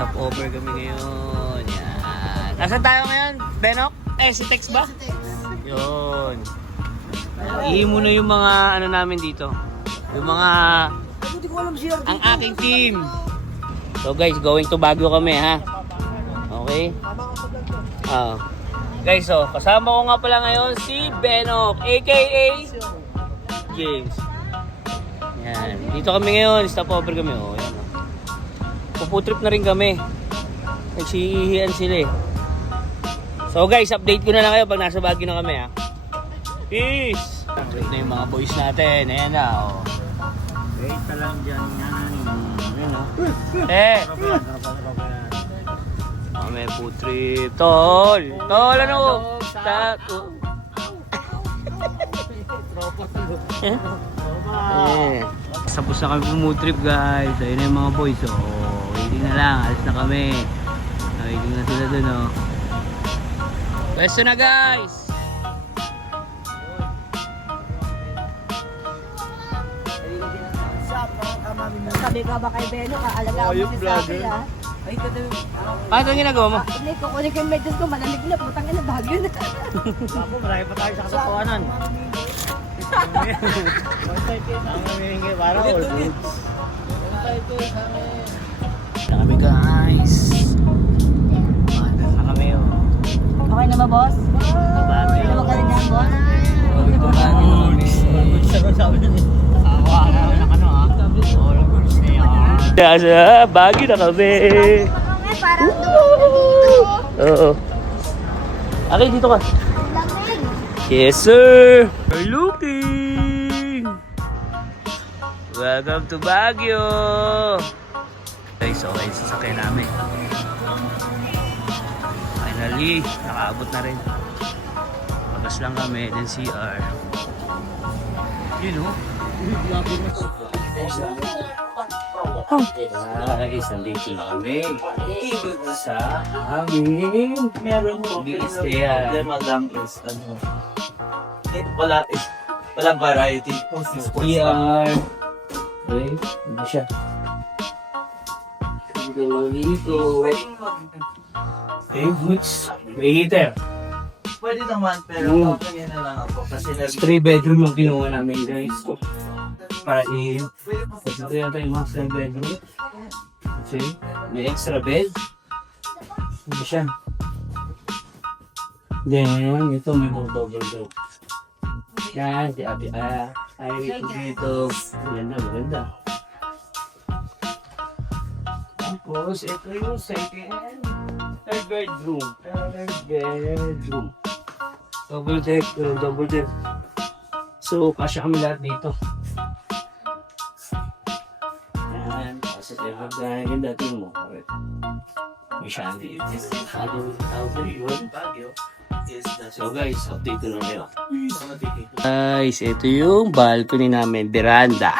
Stopover kami ngayon. Yan. Nasaan tayo ngayon? Benok? Si Tex ba? Yun. Ihi muna yung mga ano namin dito. Yung mga ang aking team. So guys, going to Baguio kami ha. Okay? Guys, so kasama ko nga pala ngayon si Benok, aka James. Yan. Dito kami ngayon, stopover kami. Oh, yan. Puputrip na rin kami. Nagsihihian sila eh. So guys, update ko na lang kayo pag nasa Baguio na kami ha. Peace! Wait na yung mga boys natin. Ayan na oh. Wait ka lang dyan. Ayan o. Kami putrip. Tol! Tol ano? Tapos na kami pumutrip guys. Ayun na yung mga boys oh. Waiting na lang. Alis na kami. Waiting na sila dun oh. Pwesto na guys! Sabi ka ba kay Beno, kaalagaan mo sa akin ha? Ay, Paano ang ginagawa mo? hindi ko kunin ko yung medyas ko, malamig na, putang ina, Baguio na. Ako, marami pa tayo sa katotohanan. Ang humihingi para all goods. Na kami guys. Mandas na kami oh. Okay na ba, boss? Baguio. Ano ka rin yan, boss? Sabi na niya. Ako, ano ha? All goods na yan. Nasa Baguio na kami. Parang dito. Oo. Okay, dito ka. Lamig. Yes, sir. We're looking. Welcome to Baguio. Guys, okay, sasakyan namin. Finally, nakaabot na rin. Labas lang kami, then CR. Yun, oh. Guys, nandito na kami. Ikot sa amin. Meron mo. Di-stayan. Problema lang is, ano, walang variety. CR. Okay, hindi siya. Dito. Okay, goods. May heater. Pwede naman, pero ganyan na lang ako. Kasi 3 bedroom yung kinuha namin guys. Para i... Ito yata yung master bedroom. Okay. May extra bed. Hindi siya. Then, ito may more double bed. Yan, di abi ay dito. Yan na, maganda. Tapos, ito yung second. Third bedroom. Third bedroom. Double deck, double deck. So, kasya kami lahat dito. Yan, kasi yung dating mo. May shanty. So guys, update na kayo. Guys, ito yung balcony namin, veranda.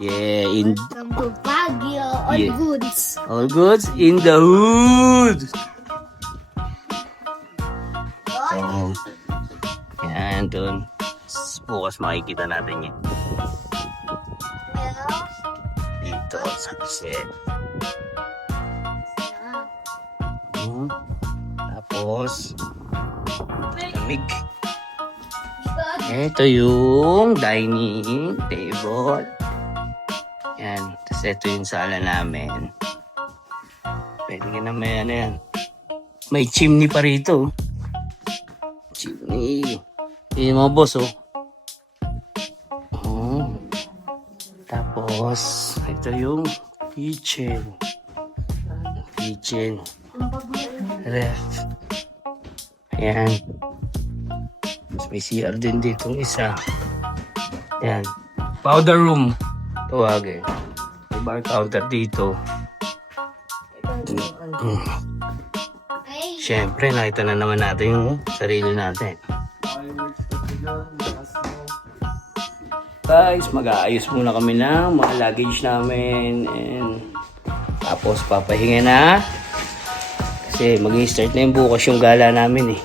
Yeah, in Welcome to Baguio, all Yeah. goods. all goods in the hood. So, yan doon. Bukas makikita natin yan. Dito sa set. Tapos, lamig. Ito yung dining table. Yan. Tapos ito yung sala namin. Pwede ka na may ano yan. May chimney pa rito. Chimney. Yung mga boss oh. Tapos, ito yung kitchen. Kitchen. Ref. Ayan. Tapos may CR din dito isa. Ayan. Powder room. Tawagin. May bar counter dito. Siyempre, nakita na naman natin yung sarili natin. Guys, mag-aayos muna kami ng mga luggage namin. And tapos papahinga na. Kasi mag-i-start na yung bukas yung gala namin eh.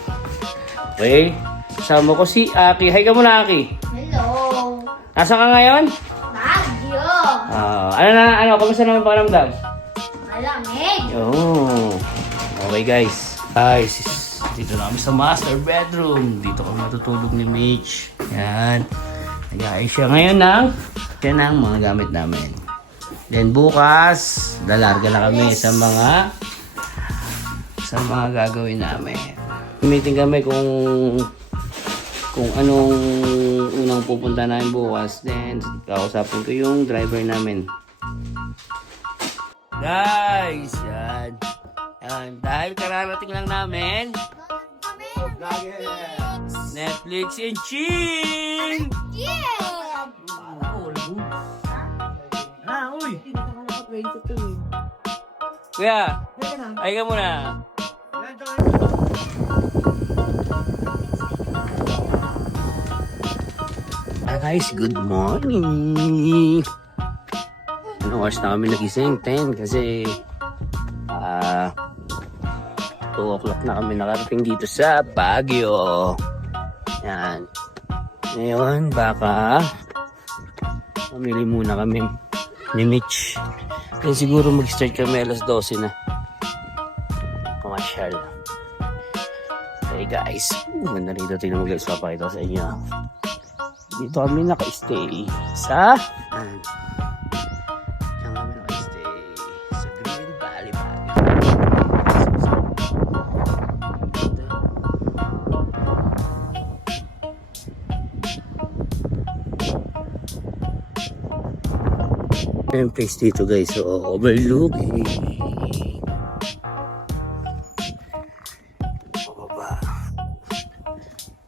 Okay? Kasama ko si Aki. Hi ka muna, Aki. Hello. Nasaan ka ngayon? Baguio. Kamusta naman pakiramdam? Wala, lamig. Oh. Okay guys. Guys, dito na kami sa master bedroom. Dito kami matutulog ni Mitch. Yan. Nag-aayos siya ngayon yan ang mga gamit namin. Then bukas, lalarga na kami sa mga gagawin namin. Meeting kami kung anong unang pupunta namin bukas. Then kakausapin ko yung driver namin. Guys, yan. Dahil kararating lang namin, Netflix and chill! Kuya, ay ka muna. Guys, good morning. Ano oras na kami nagising? 10 kasi 2 o'clock na kami nakarating dito sa Baguio. Yan. Ngayon, baka mamili muna kami ni Mitch. Kaya siguro mag-start kami alas 12 na. Pamasyal. Hey guys, ganda rito. Tingnan mo guys, papakita ko sa inyo. Dito kami naka-stay sa diyan kami naka-stay sa Green Valley Baguio. Yung place dito guys, so overlooking. Pababa.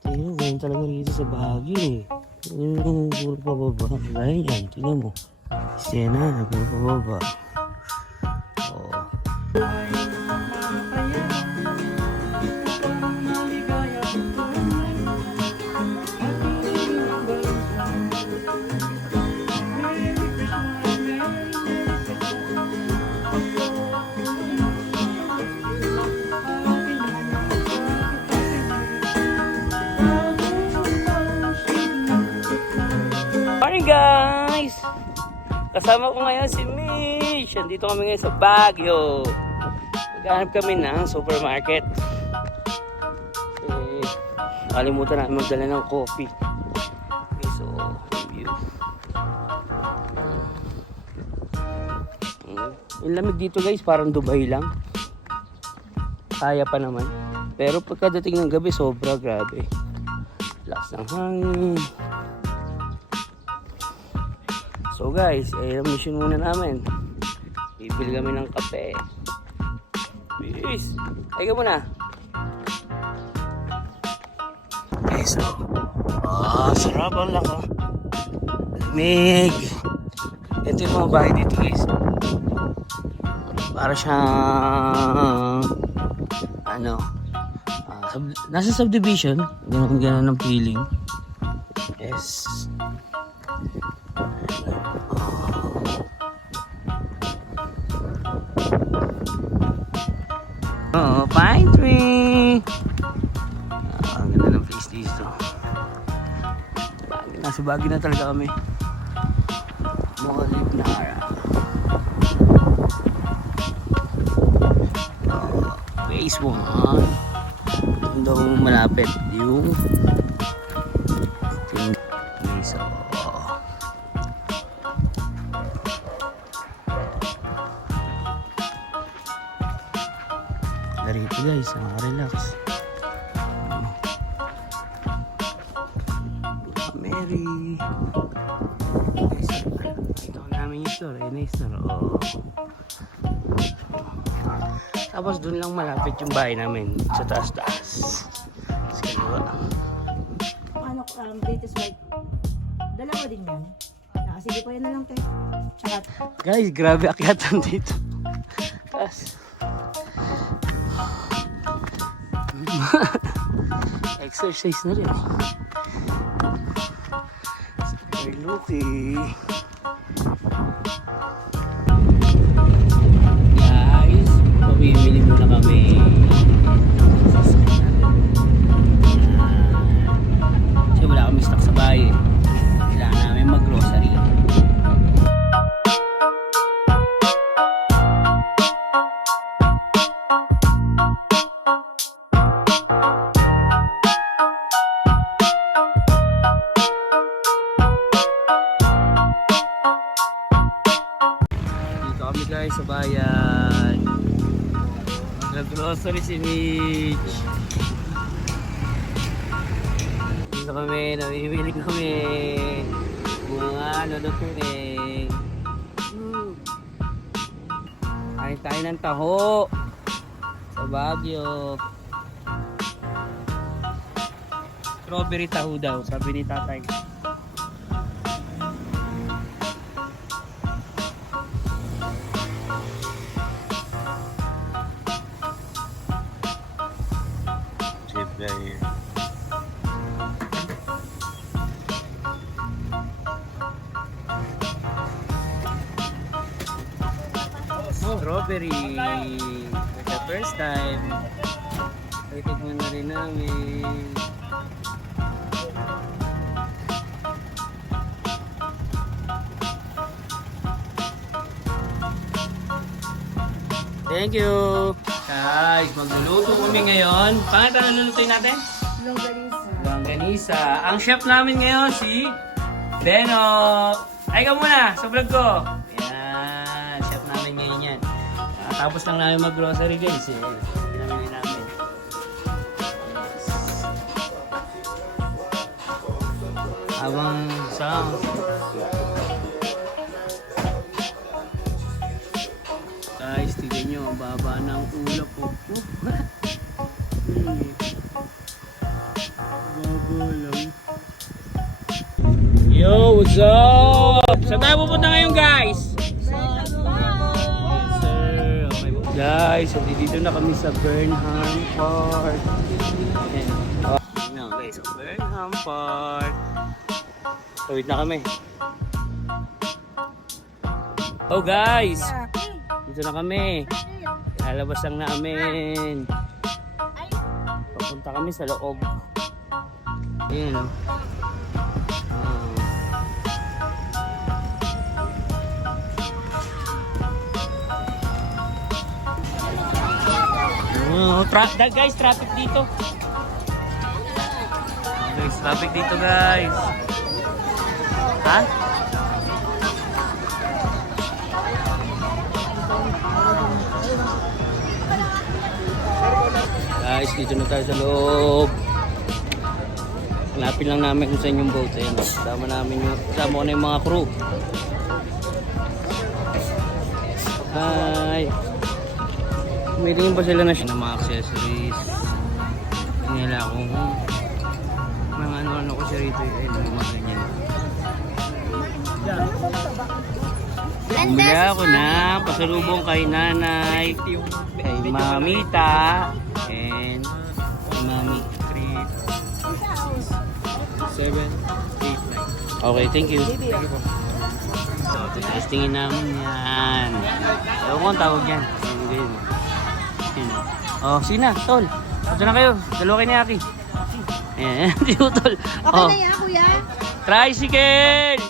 Tingnan mo, ganyan talaga rito sa Baguio eh. Yung puro pababa. Gaya yan, tingnan mo. Sena, puro pababa. Oo. Morning guys! Kasama ko ngayon si Mitch. Andito kami ngayon sa Baguio. Maghanap kami ng supermarket. Kalimutan namin magdala ng coffee. Okay, so review. Yung lamig dito guys, parang Dubai lang. Kaya pa naman. Pero pagkadating ng gabi, sobra grabe. Lakas ng hangin. So guys, mission muna namin. Bibili kami ng kape. Peace! Ay ka muna. Okay, so sarap ang lako. Lamig. Ito yung mga bahay dito guys. Para siyang nasa subdivision. Ganun ng feeling. Yes. Oh, pine tree. Ang ganda ng place dito. Nasa Baguio na talaga kami. Molib na harap. Phase 1. Doon daw malapit yung so darito guys, relax. Mary guys, ito namin yung store. Ayun na yung store. Tapos dun lang malapit yung bahay namin sa taas-taas. Sa kaliwa. Latest white. Dalawa din yan. Sige po, yan na lang tayo. Guys, grabe akyatan dito. Tapos exercise na rin. Super lucky. Guys, pamimili muna kami. Kasi wala kami stock sa bahay. Kailangan namin mag-grocery. Ayan. Nag-grocery si Mitch. Dito kami, namimili kami. Mga lulutuin. Kain tayo ng taho. Sa Baguio. Strawberry taho daw, sabi ni tatay. Strawberry for the first time. Titikman na rin namin. Thank you! Guys, magluluto kami ngayon. Pangit na nalulutuin natin? Longganisa. Ang chef namin ngayon si Beno. Ay ka muna sa vlog ko. Yan, chef namin ngayon yan. Tapos lang namin mag-grocery guys. Pinamili namin. Habang sa guys, tignan nyo, ang baba ng ulo ko. Baba lang. Yo, what's up? Saan tayo pupunta ngayon guys? Guys, dito na kami sa Burnham Park. Ayan. No, guys, sa Burnham Park. Tawid na kami. Oh guys, dito na kami. Lalabas lang namin. Papunta kami sa loob. Ayan o. Guys, traffic dito. Guys, traffic dito guys. Ha? Guys, dito na tayo sa loob. Hanapin lang namin kung saan yung boat. Ayan, kasama ko na yung mga crew. Hi! Meron pa sila na siya ng mga accessories. Nila akong mga ano ko siya rito. Ayun, mga ganyan. Bumili ako ng pasalubong kay nanay, kay mamita, and mami. 3, 7, 8, 9. Okay, thank you. So, testingin namin yan. Ewan ko ang tawag yan. Oh, sina, tol. Ito na kayo. Dalawa kayo ni Aki. Ayan, tol. Okay na yan, kuya. Tricycle!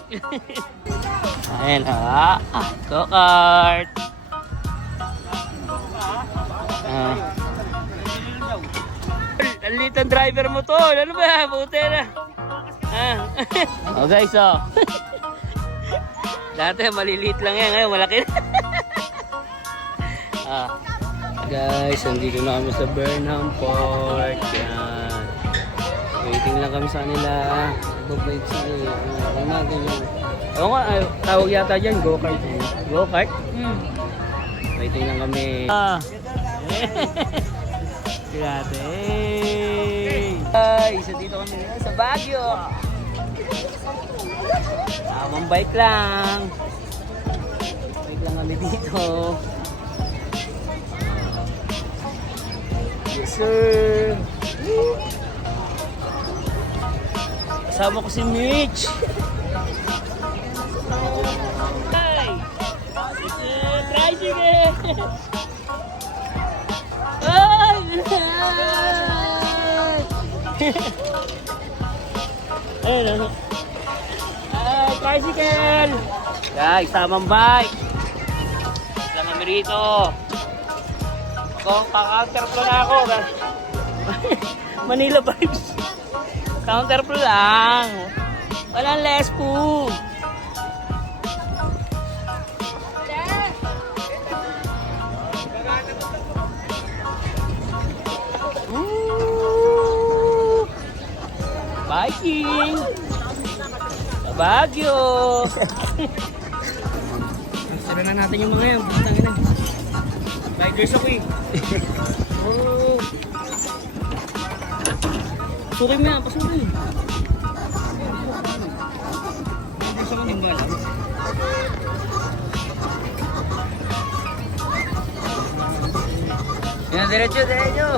Ayan, go-kart. Ang liit ang driver mo, tol. Ano ba? Buti na. Oh, guys, oh. Dati, maliliit lang yan. Ngayon, malaki na. Guys, andito na kami sa Burnham Park. Yan. Waiting lang kami sa kanila. Go-bike sila. Oo nga, tawag yata dyan, go-kart. Go-kart? Waiting lang kami. Grabe. Guys, andito kami sa Baguio. Tamang bike lang. Bike lang kami dito. Yes, sir. Kasama ko si Mitch. Hi! Tricycle! Ay! Ayun, tricycle! Guys, tamang bike. Lang kami rito. Counterflow na ako. Manila vibes. Counterflow lang. Walang less po. hiking sa Baguio. Sara na natin yung mga yan. Tangin na. Bikers ako eh. Oh. Suki mo yan, pasukin. Hindi siya manimbalan. Yan, diretso, diretso.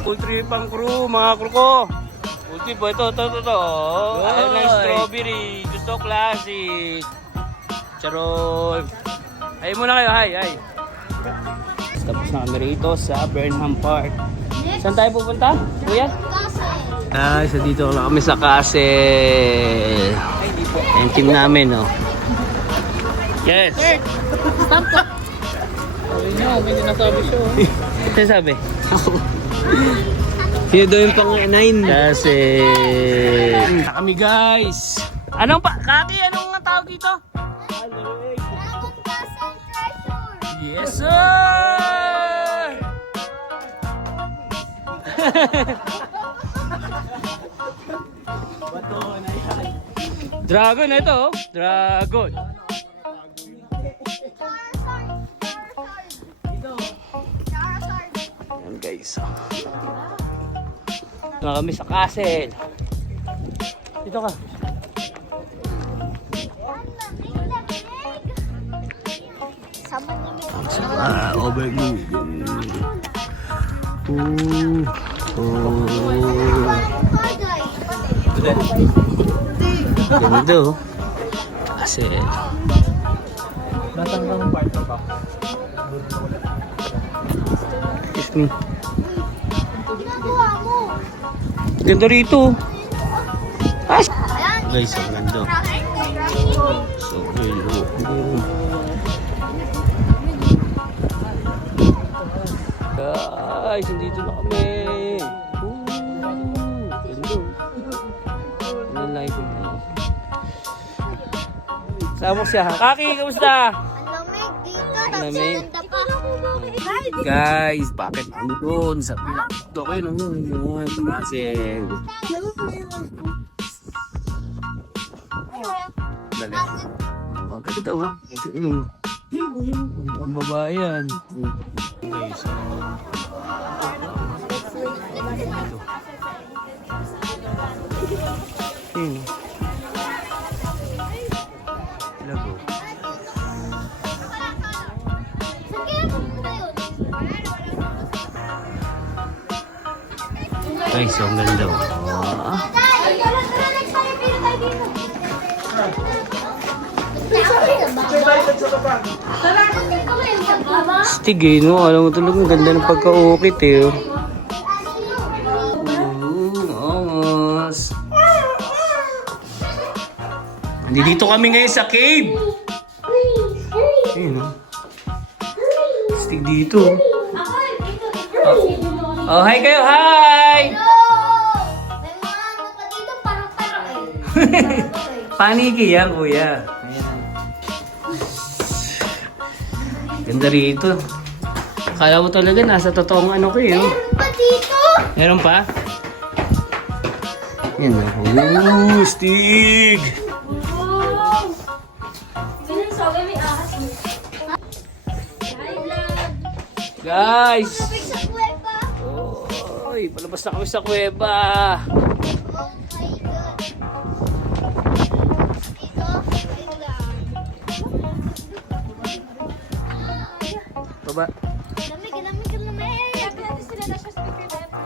Full trip ang crew, mga crew ko. Full trip, ito. Oh, ayun ang strawberry. Gusto classic. Charon. Ay muna kayo, hi. Tapos na kami rito sa Burnham Park. Saan tayo pupunta, kuya? So dito na kami sa Castle. Yung team namin, no? Yes! Stop ka. Sabi niyo, may sinasabi siya. Ano sabi? Sino daw yung pang-9? Castle. Na kami, guys. Anong pa? Kaki, anong nga tawag dito? Yes, sir! Dragon na ito, oh. Dragon. Ayan, guys. Na kami sa castle. Dito ka. Overlook. Ganda, oh. Castle. Excuse me. Ganda rito. Ah, guys, ang ganda. So, guys, nandito na kami. Ganda. Ano lang ito? Sama siya. Kaki, kamusta? Lamig dito. Lamig. Ganda pa. Guys, bakit ano doon? Sabi na, ito kayo naman. Kasi, dali. Bakit ito ba? Ang babae yan. Guys, ayun. Lago. Guys, ang ganda. Stig eh, no? Alam mo talaga, ang ganda ng pagka-ukit eh. Almost. Nandito kami ngayon sa cave. Ayun, no? Stig dito. Oh, hi kayo, hi! Paniki yan, kuya. Ayan. Ganda rito. Akala mo talaga nasa totoong ano ko eh. Oh. Meron pa dito. Meron pa? Yan o. Stig! Ganun sabi may ahas. Hi, vlog. Guys! Sabik sa kuweba. Oy, palabas na kami sa kuweba. Oh my God. Dito, ayun lang. Baba. Lamig. Sabi natin sila na siya sa speaker na.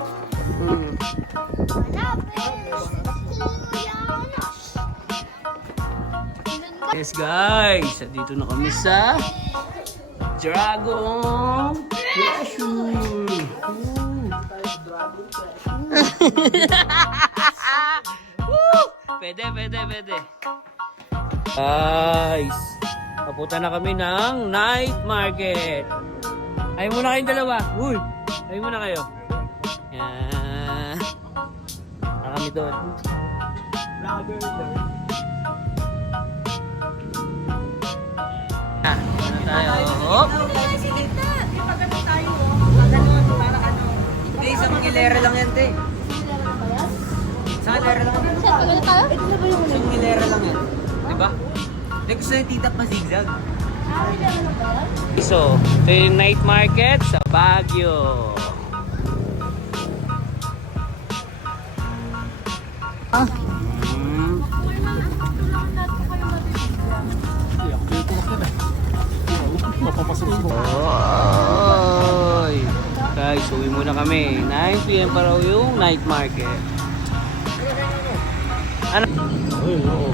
Hmm. Yes guys, dito na kami sa Dragon Treasure. Pwede. Guys, papunta na kami ng night market. Ay muna kayong dalawa. Uy, ay muna kayo. Yan. Na kami doon. tayo. Hop! Hindi, isang hilera lang yan, te. Isang hilera lang yan. Isang hilera lang yan. Diba? Hindi, gusto yung tita pa zigzag. So, ito yung night market sa Baguio. Hmm. Oy! Guys, uwi muna kami. 9 PM pa raw yung night market. Ano? Uy, oo.